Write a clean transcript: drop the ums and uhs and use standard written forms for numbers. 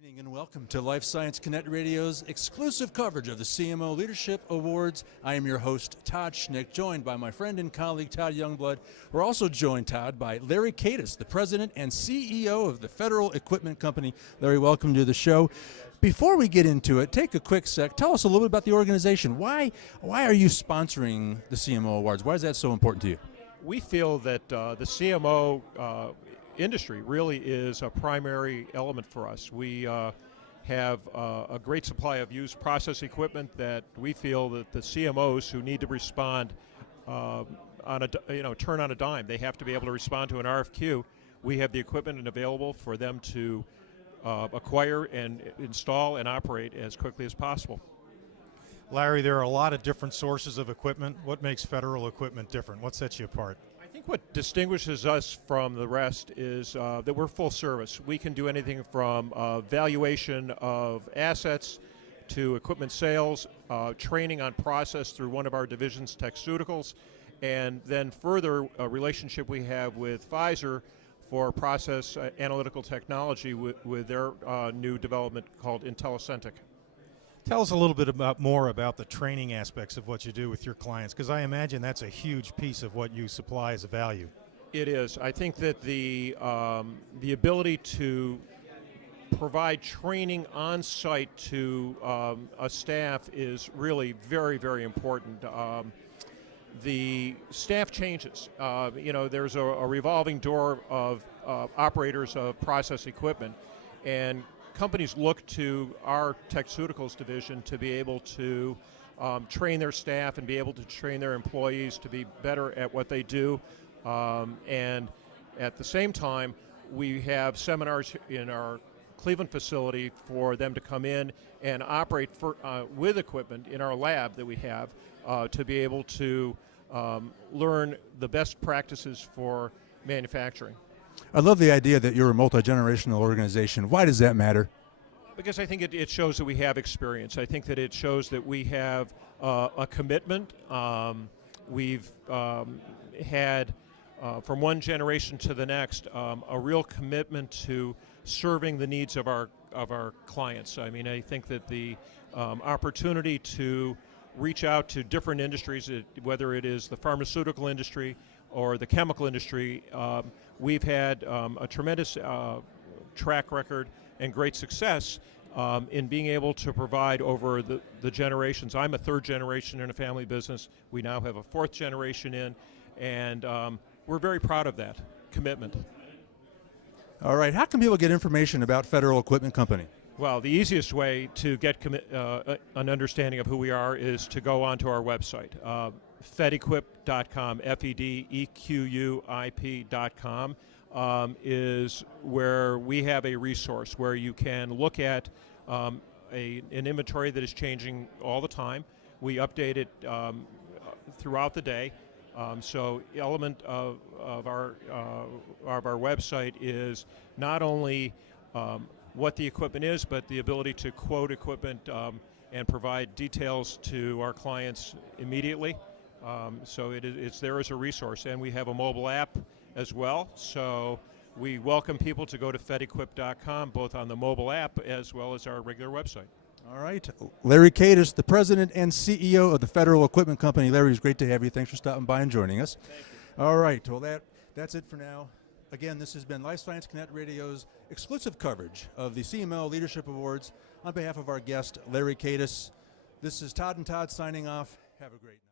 Evening and welcome to Life Science Connect Radio's exclusive coverage of the CMO Leadership Awards. I am your host, Todd Schnick, joined by my friend and colleague, Todd Youngblood. We're also joined, Todd, by Larry Kaitis, the President and CEO of the Federal Equipment Company. Larry, welcome to the show. Before we get into it, take a quick sec. Tell us a little bit about the organization. Why are you sponsoring the CMO Awards? Why is that so important to you? We feel that the CMO industry really is a primary element for us. We have a great supply of used process equipment that we feel that the CMOs who need to respond turn on a dime. They have to be able to respond to an RFQ. We have the equipment available for them to acquire and install and operate as quickly as possible. Larry, there are a lot of different sources of equipment. What makes Federal Equipment different? What sets you apart? I think what distinguishes us from the rest is that we're full service. We can do anything from valuation of assets to equipment sales, training on process through one of our divisions, Techceuticals, and then further a relationship we have with Pfizer for process analytical technology with their new development called IntelliCentic. Tell us a little bit more about the training aspects of what you do with your clients, because I imagine that's a huge piece of what you supply as a value. It is. I think that the ability to provide training on site to a staff is really very, very important. The staff changes. There's a revolving door of operators of process equipment, and companies look to our Techceuticals division to be able to train their staff and be able to train their employees to be better at what they do. And at the same time, we have seminars in our Cleveland facility for them to come in and operate with equipment in our lab that we have to be able to learn the best practices for manufacturing. I love the idea that you're a multi-generational organization. Why does that matter? Because I think it shows that we have experience. I think that it shows that we have a commitment. We've had, from one generation to the next, a real commitment to serving the needs of our clients. I mean, I think that the opportunity to reach out to different industries, whether it is the pharmaceutical industry or the chemical industry, we've had a tremendous track record and great success in being able to provide over the generations. I'm a third generation in a family business. We now have a fourth generation in, and we're very proud of that commitment. All right, how can people get information about Federal Equipment Company? Well, the easiest way to get an understanding of who we are is to go onto our website, fedequip.com, fedequip.com. Is where we have a resource where you can look at an inventory that is changing all the time. We update it throughout the day. So the element of our website is not only what the equipment is, but the ability to quote equipment and provide details to our clients immediately. So it's there as a resource, and we have a mobile app as well. So we welcome people to go to fedequip.com, both on the mobile app as well as our regular website. All right. Larry Kaitis, the President and CEO of the Federal Equipment Company. Larry, it's great to have you. Thanks for stopping by and joining us. Thank you. All right. Well, that's it for now. Again, this has been Life Science Connect Radio's exclusive coverage of the CMO Leadership Awards. On behalf of our guest, Larry Kaitis, this is Todd and Todd signing off. Have a great night.